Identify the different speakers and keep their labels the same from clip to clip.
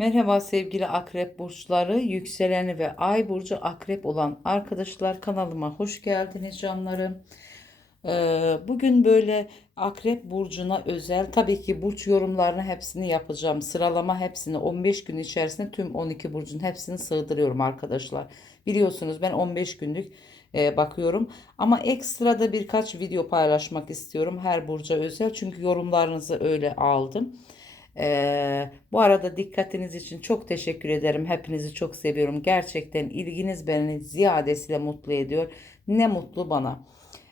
Speaker 1: Merhaba sevgili akrep burçları, yükseleni ve ay burcu akrep olan arkadaşlar kanalıma hoş geldiniz canlarım. Ee, bugün böyle akrep burcuna özel tabii ki burç yorumlarını hepsini yapacağım. Sıralama hepsini 15 gün içerisinde tüm 12 burcun hepsini sığdırıyorum arkadaşlar. Biliyorsunuz ben 15 günlük e, bakıyorum. Ama ekstra da birkaç video paylaşmak istiyorum her burca özel. Çünkü yorumlarınızı öyle aldım. Ee, bu arada dikkatiniz için çok teşekkür ederim. Hepinizi çok seviyorum. Gerçekten ilginiz beni ziyadesiyle mutlu ediyor. Ne mutlu bana.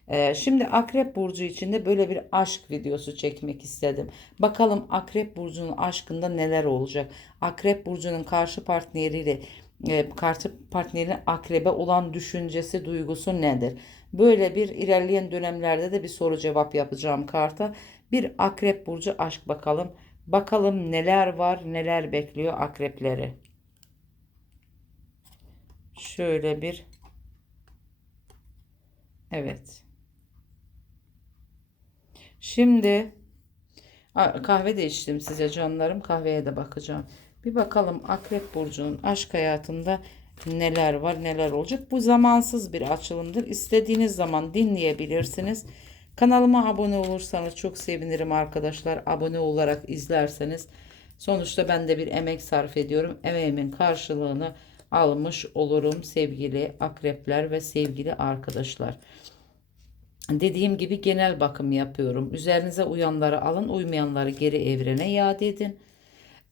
Speaker 1: Ee, şimdi Akrep Burcu için de böyle bir aşk videosu çekmek istedim. Bakalım Akrep Burcu'nun aşkında neler olacak? Akrep Burcu'nun karşı partneriyle e, karşı partnerin akrebe olan düşüncesi, duygusu nedir? Böyle bir ilerleyen dönemlerde de bir soru cevap yapacağım karta. Bir Akrep Burcu aşk bakalım. Bakalım neler var, neler bekliyor akrepleri. Şöyle bir Evet. Şimdi kahve de içtim size canlarım. Kahveye de bakacağım. Bir bakalım Akrep Burcu'nun aşk hayatında neler var, neler olacak. Bu zamansız bir açılımdır. İstediğiniz zaman dinleyebilirsiniz. Kanalıma abone olursanız çok sevinirim arkadaşlar. Abone olarak izlerseniz. Sonuçta ben de bir emek sarf ediyorum. Emeğimin karşılığını almış olurum sevgili akrepler ve sevgili arkadaşlar. Dediğim gibi genel bakım yapıyorum. Üzerinize uyanları alın, uymayanları geri evrene iade edin.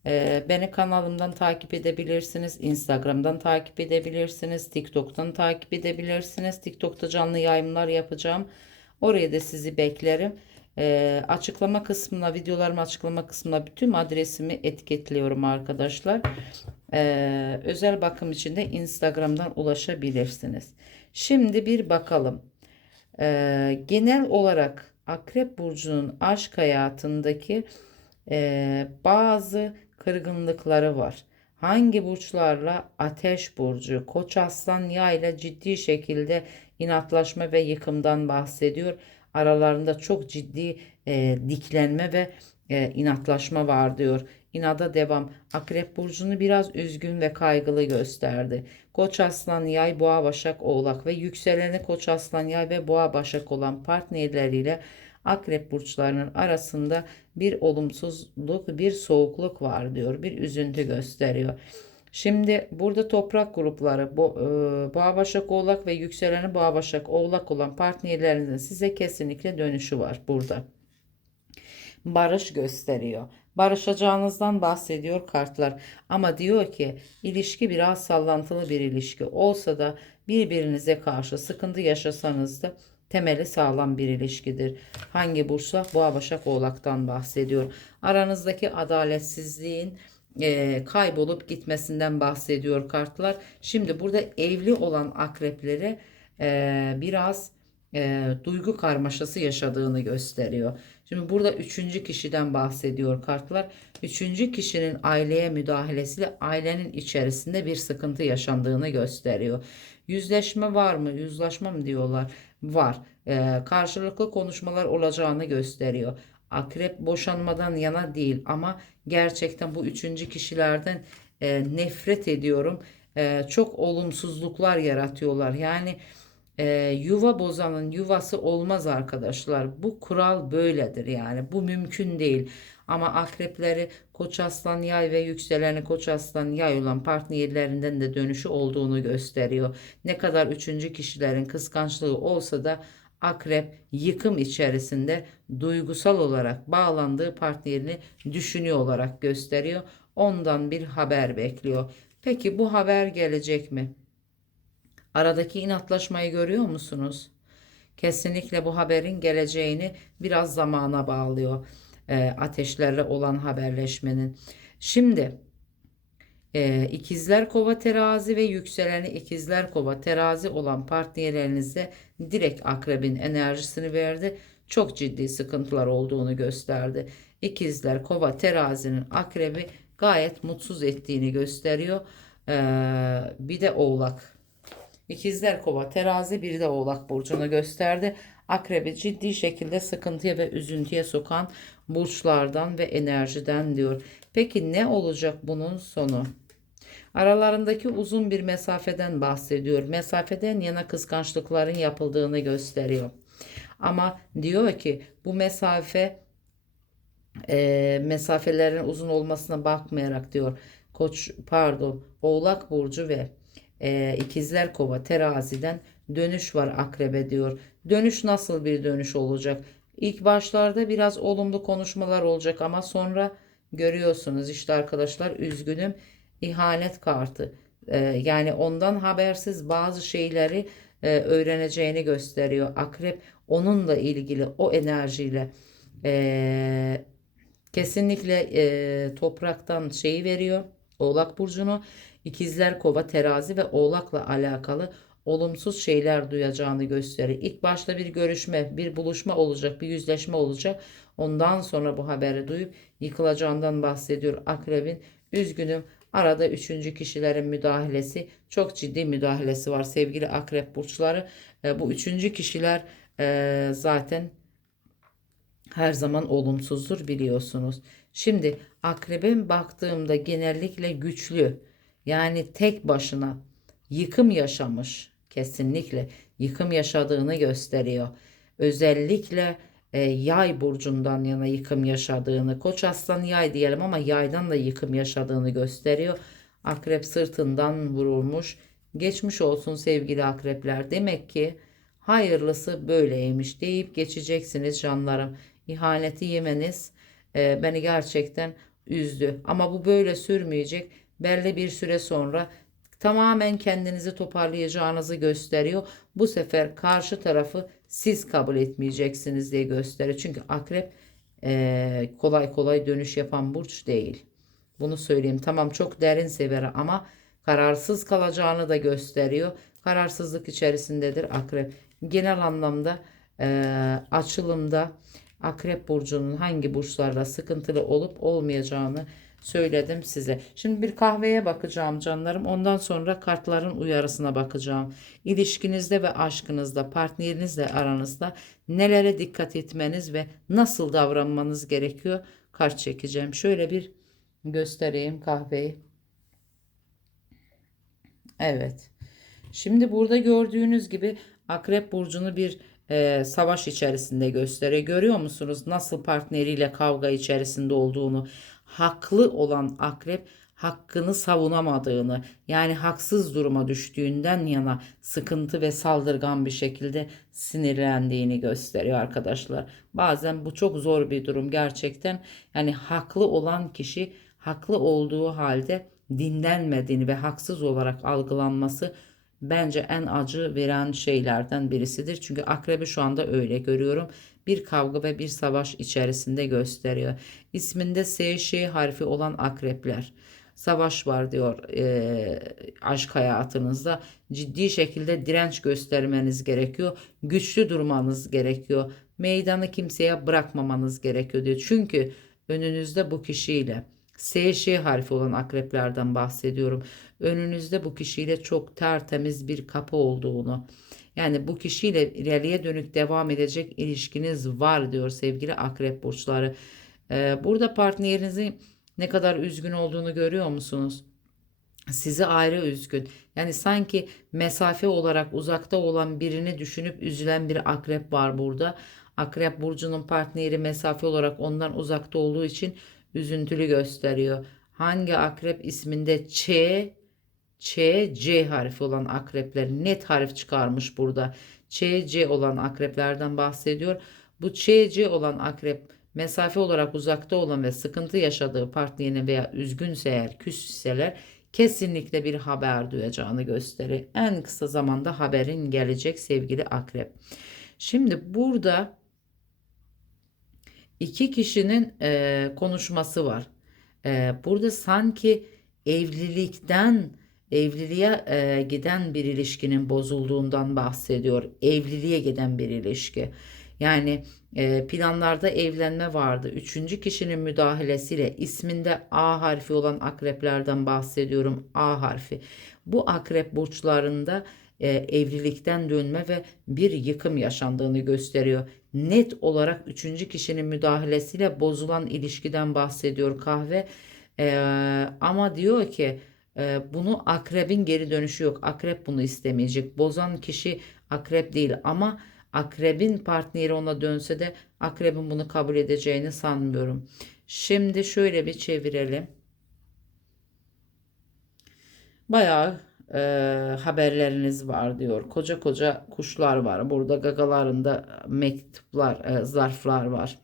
Speaker 1: Ee, beni kanalımdan takip edebilirsiniz. Instagram'dan takip edebilirsiniz. TikTok'tan takip edebilirsiniz. TikTok'ta canlı yayınlar yapacağım. Oraya da sizi beklerim. Ee, açıklama kısmına, videolarımı açıklama kısmına bütün adresimi etiketliyorum arkadaşlar. Ee, özel bakım için de Instagram'dan ulaşabilirsiniz. Şimdi bir bakalım. Ee, genel olarak Akrep Burcu'nun aşk hayatındaki e, bazı kırgınlıkları var. Hangi burçlarla? Ateş burcu, Koç aslan yayla ciddi şekilde inatlaşma ve yıkımdan bahsediyor. Aralarında çok ciddi e, diklenme ve e, inatlaşma var diyor. İnada devam. Akrep burcunu biraz üzgün ve kaygılı gösterdi. Koç aslan yay, boğa başak oğlak ve yükseleni koç aslan yay ve boğa başak olan partnerleriyle akrep burçlarının arasında bir olumsuzluk, bir soğukluk var diyor. Bir üzüntü gösteriyor. Şimdi burada toprak grupları bu e, Oğlak ve yükseleni Boğa Oğlak olan partnerlerinizin size kesinlikle dönüşü var burada. Barış gösteriyor. Barışacağınızdan bahsediyor kartlar. Ama diyor ki ilişki biraz sallantılı bir ilişki olsa da birbirinize karşı sıkıntı yaşasanız da temeli sağlam bir ilişkidir. Hangi burçsa Boğa Oğlak'tan bahsediyor. Aranızdaki adaletsizliğin e, kaybolup gitmesinden bahsediyor kartlar. Şimdi burada evli olan akrepleri e, biraz e, duygu karmaşası yaşadığını gösteriyor. Şimdi burada üçüncü kişiden bahsediyor kartlar. Üçüncü kişinin aileye müdahalesiyle ailenin içerisinde bir sıkıntı yaşandığını gösteriyor. Yüzleşme var mı? Yüzleşme mi diyorlar? Var. E, karşılıklı konuşmalar olacağını gösteriyor. Akrep boşanmadan yana değil ama gerçekten bu üçüncü kişilerden e, nefret ediyorum. E, çok olumsuzluklar yaratıyorlar. Yani e, yuva bozanın yuvası olmaz arkadaşlar. Bu kural böyledir yani. Bu mümkün değil. Ama akrepleri koç aslan yay ve yükseleni koç aslan yay olan partnerlerinden de dönüşü olduğunu gösteriyor. Ne kadar üçüncü kişilerin kıskançlığı olsa da akrep yıkım içerisinde duygusal olarak bağlandığı partnerini düşünüyor olarak gösteriyor. Ondan bir haber bekliyor. Peki bu haber gelecek mi? Aradaki inatlaşmayı görüyor musunuz? Kesinlikle bu haberin geleceğini biraz zamana bağlıyor. E, ateşlerle olan haberleşmenin. Şimdi e, ikizler kova terazi ve yükseleni ikizler kova terazi olan partnerlerinize direkt akrebin enerjisini verdi. Çok ciddi sıkıntılar olduğunu gösterdi. İkizler kova terazinin akrebi gayet mutsuz ettiğini gösteriyor. Ee, bir de oğlak. İkizler kova terazi bir de oğlak burcunu gösterdi. Akrebi ciddi şekilde sıkıntıya ve üzüntüye sokan burçlardan ve enerjiden diyor. Peki ne olacak bunun sonu? Aralarındaki uzun bir mesafeden bahsediyor. Mesafeden yana kıskançlıkların yapıldığını gösteriyor. Ama diyor ki bu mesafe e, mesafelerin uzun olmasına bakmayarak diyor. Koç pardon Oğlak burcu ve e, ikizler kova teraziden dönüş var akrebe diyor. Dönüş nasıl bir dönüş olacak? İlk başlarda biraz olumlu konuşmalar olacak ama sonra görüyorsunuz işte arkadaşlar üzgünüm ihanet kartı. E, yani ondan habersiz bazı şeyleri e, öğreneceğini gösteriyor. Akrep onunla ilgili o enerjiyle e, kesinlikle e, topraktan şeyi veriyor. Oğlak burcunu ikizler kova terazi ve oğlakla alakalı olumsuz şeyler duyacağını gösteriyor. İlk başta bir görüşme, bir buluşma olacak, bir yüzleşme olacak. Ondan sonra bu haberi duyup yıkılacağından bahsediyor akrebin. Üzgünüm arada üçüncü kişilerin müdahalesi çok ciddi müdahalesi var sevgili akrep burçları. E, bu üçüncü kişiler e, zaten her zaman olumsuzdur biliyorsunuz. Şimdi akrebe baktığımda genellikle güçlü yani tek başına yıkım yaşamış kesinlikle yıkım yaşadığını gösteriyor. Özellikle e, yay burcundan yana yıkım yaşadığını, koç aslan yay diyelim ama yaydan da yıkım yaşadığını gösteriyor. Akrep sırtından vurulmuş. Geçmiş olsun sevgili akrepler. Demek ki hayırlısı böyleymiş deyip geçeceksiniz canlarım. İhaneti yemeniz e, beni gerçekten üzdü. Ama bu böyle sürmeyecek. Belli bir süre sonra tamamen kendinizi toparlayacağınızı gösteriyor. Bu sefer karşı tarafı siz kabul etmeyeceksiniz diye gösteriyor. Çünkü akrep e, kolay kolay dönüş yapan burç değil. Bunu söyleyeyim. Tamam çok derin sever ama kararsız kalacağını da gösteriyor. Kararsızlık içerisindedir akrep. Genel anlamda e, açılımda akrep burcunun hangi burçlarla sıkıntılı olup olmayacağını söyledim size. Şimdi bir kahveye bakacağım canlarım. Ondan sonra kartların uyarısına bakacağım. İlişkinizde ve aşkınızda, partnerinizle aranızda nelere dikkat etmeniz ve nasıl davranmanız gerekiyor kart çekeceğim. Şöyle bir göstereyim kahveyi. Evet. Şimdi burada gördüğünüz gibi Akrep burcunu bir e, savaş içerisinde gösteriyor. Görüyor musunuz nasıl partneriyle kavga içerisinde olduğunu? Haklı olan akrep hakkını savunamadığını yani haksız duruma düştüğünden yana sıkıntı ve saldırgan bir şekilde sinirlendiğini gösteriyor arkadaşlar. Bazen bu çok zor bir durum gerçekten. Yani haklı olan kişi haklı olduğu halde dinlenmediğini ve haksız olarak algılanması bence en acı veren şeylerden birisidir. Çünkü akrebi şu anda öyle görüyorum. Bir kavga ve bir savaş içerisinde gösteriyor. İsminde S, Ş harfi olan akrepler. Savaş var diyor e, aşk hayatınızda. Ciddi şekilde direnç göstermeniz gerekiyor. Güçlü durmanız gerekiyor. Meydanı kimseye bırakmamanız gerekiyor diyor. Çünkü önünüzde bu kişiyle SŞ harfi olan akreplerden bahsediyorum. Önünüzde bu kişiyle çok tertemiz bir kapı olduğunu. Yani bu kişiyle ileriye dönük devam edecek ilişkiniz var diyor sevgili akrep burçları. Ee, burada partnerinizin ne kadar üzgün olduğunu görüyor musunuz? Sizi ayrı üzgün. Yani sanki mesafe olarak uzakta olan birini düşünüp üzülen bir akrep var burada. Akrep burcunun partneri mesafe olarak ondan uzakta olduğu için üzüntülü gösteriyor. Hangi akrep isminde Ç, Ç, C harfi olan akrepler net harf çıkarmış burada. Ç, C olan akreplerden bahsediyor. Bu Ç, C olan akrep mesafe olarak uzakta olan ve sıkıntı yaşadığı partnerine veya üzgünse eğer küsseler kesinlikle bir haber duyacağını gösterir. En kısa zamanda haberin gelecek sevgili akrep. Şimdi burada iki kişinin e, konuşması var. E, burada sanki evlilikten evliliğe e, giden bir ilişkinin bozulduğundan bahsediyor. Evliliğe giden bir ilişki. Yani e, planlarda evlenme vardı. Üçüncü kişinin müdahalesiyle isminde A harfi olan akreplerden bahsediyorum. A harfi. Bu akrep burçlarında e, evlilikten dönme ve bir yıkım yaşandığını gösteriyor. Net olarak üçüncü kişinin müdahalesiyle bozulan ilişkiden bahsediyor kahve Ee, ama diyor ki e, bunu akrebin geri dönüşü yok. Akrep bunu istemeyecek. Bozan kişi akrep değil ama akrebin partneri ona dönse de akrebin bunu kabul edeceğini sanmıyorum. Şimdi şöyle bir çevirelim. Bayağı e, haberleriniz var diyor. Koca koca kuşlar var. Burada gagalarında mektuplar, e, zarflar var.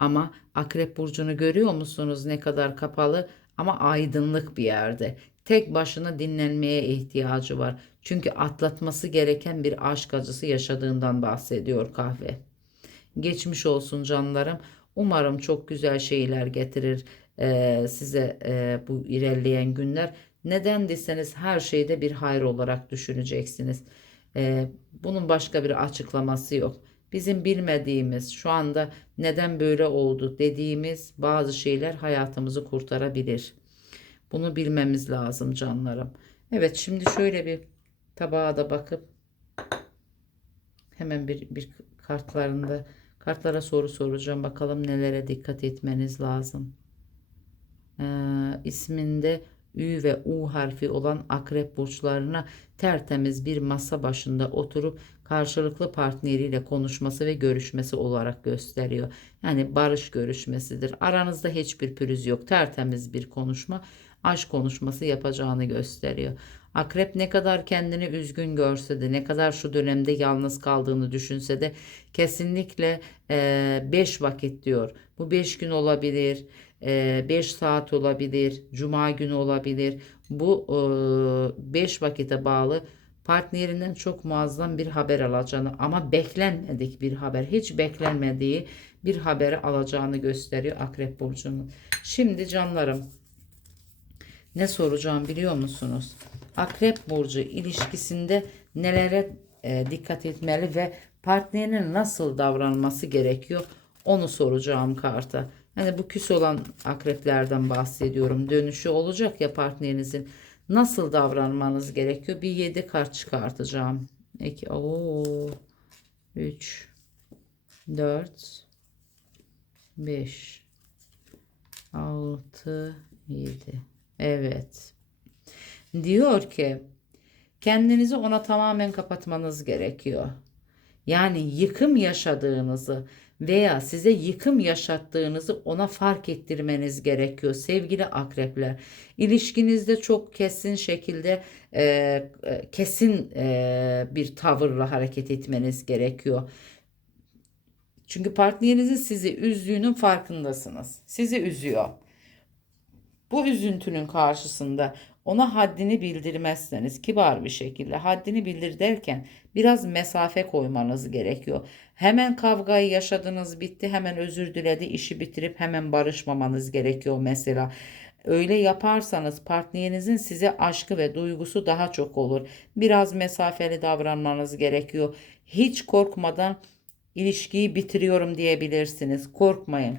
Speaker 1: Ama Akrep Burcu'nu görüyor musunuz? Ne kadar kapalı ama aydınlık bir yerde. Tek başına dinlenmeye ihtiyacı var. Çünkü atlatması gereken bir aşk acısı yaşadığından bahsediyor kahve. Geçmiş olsun canlarım. Umarım çok güzel şeyler getirir eee, size eee, bu ilerleyen günler. Neden deseniz her şeyde bir hayır olarak düşüneceksiniz. Eee, bunun başka bir açıklaması yok. Bizim bilmediğimiz, şu anda neden böyle oldu dediğimiz bazı şeyler hayatımızı kurtarabilir. Bunu bilmemiz lazım canlarım. Evet şimdi şöyle bir tabağa da bakıp hemen bir, bir kartlarında kartlara soru soracağım. Bakalım nelere dikkat etmeniz lazım. Ee, isminde Ü ve U harfi olan akrep burçlarına tertemiz bir masa başında oturup karşılıklı partneriyle konuşması ve görüşmesi olarak gösteriyor. Yani barış görüşmesidir. Aranızda hiçbir pürüz yok. Tertemiz bir konuşma, aşk konuşması yapacağını gösteriyor. Akrep ne kadar kendini üzgün görse de, ne kadar şu dönemde yalnız kaldığını düşünse de kesinlikle 5 vakit diyor. Bu 5 gün olabilir, 5 saat olabilir, cuma günü olabilir. Bu 5 vakite bağlı partnerinden çok muazzam bir haber alacağını ama beklenmedik bir haber, hiç beklenmediği bir haberi alacağını gösteriyor Akrep Burcu'nun. Şimdi canlarım ne soracağım biliyor musunuz? Akrep burcu ilişkisinde nelere dikkat etmeli ve partnerinin nasıl davranması gerekiyor? Onu soracağım karta. Yani bu küs olan akreplerden bahsediyorum. Dönüşü olacak ya partnerinizin. Nasıl davranmanız gerekiyor? Bir 7 kart çıkartacağım. 2 oo 3 4 5 6 7 Evet. Diyor ki kendinizi ona tamamen kapatmanız gerekiyor. Yani yıkım yaşadığınızı veya size yıkım yaşattığınızı ona fark ettirmeniz gerekiyor sevgili akrepler. İlişkinizde çok kesin şekilde e, e, kesin e, bir tavırla hareket etmeniz gerekiyor. Çünkü partnerinizin sizi üzdüğünün farkındasınız. Sizi üzüyor. Bu üzüntünün karşısında ona haddini bildirmezseniz kibar bir şekilde haddini bildir derken biraz mesafe koymanız gerekiyor. Hemen kavgayı yaşadınız bitti hemen özür diledi işi bitirip hemen barışmamanız gerekiyor mesela. Öyle yaparsanız partnerinizin size aşkı ve duygusu daha çok olur. Biraz mesafeli davranmanız gerekiyor. Hiç korkmadan ilişkiyi bitiriyorum diyebilirsiniz. Korkmayın.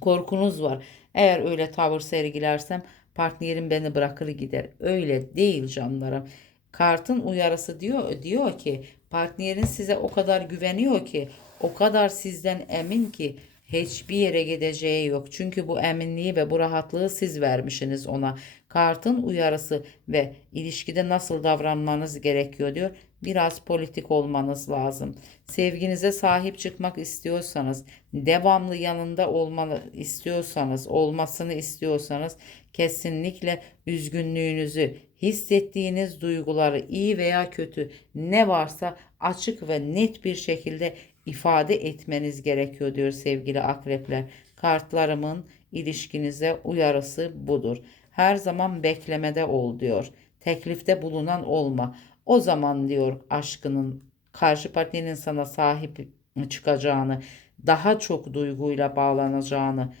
Speaker 1: Korkunuz var. Eğer öyle tavır sergilersem partnerim beni bırakır gider. Öyle değil canlarım. Kartın uyarısı diyor diyor ki partnerin size o kadar güveniyor ki o kadar sizden emin ki hiçbir yere gideceği yok. Çünkü bu eminliği ve bu rahatlığı siz vermişsiniz ona. Kartın uyarısı ve ilişkide nasıl davranmanız gerekiyor diyor. Biraz politik olmanız lazım. Sevginize sahip çıkmak istiyorsanız, devamlı yanında olmanı istiyorsanız, olmasını istiyorsanız kesinlikle üzgünlüğünüzü, hissettiğiniz duyguları iyi veya kötü ne varsa açık ve net bir şekilde ifade etmeniz gerekiyor diyor sevgili akrepler. Kartlarımın ilişkinize uyarısı budur. Her zaman beklemede ol diyor. Teklifte bulunan olma. O zaman diyor aşkının karşı partnerin sana sahip çıkacağını, daha çok duyguyla bağlanacağını,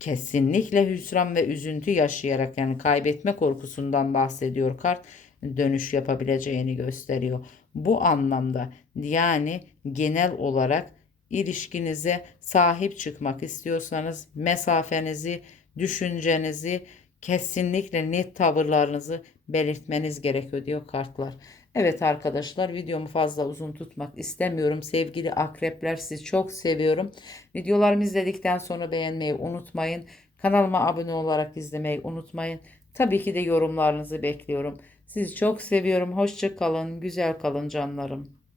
Speaker 1: kesinlikle hüsran ve üzüntü yaşayarak yani kaybetme korkusundan bahsediyor kart dönüş yapabileceğini gösteriyor. Bu anlamda yani genel olarak ilişkinize sahip çıkmak istiyorsanız mesafenizi, düşüncenizi kesinlikle net tavırlarınızı belirtmeniz gerekiyor diyor kartlar. Evet arkadaşlar videomu fazla uzun tutmak istemiyorum. Sevgili akrepler sizi çok seviyorum. Videolarımı izledikten sonra beğenmeyi unutmayın. Kanalıma abone olarak izlemeyi unutmayın. Tabii ki de yorumlarınızı bekliyorum. Sizi çok seviyorum. Hoşça kalın. Güzel kalın canlarım.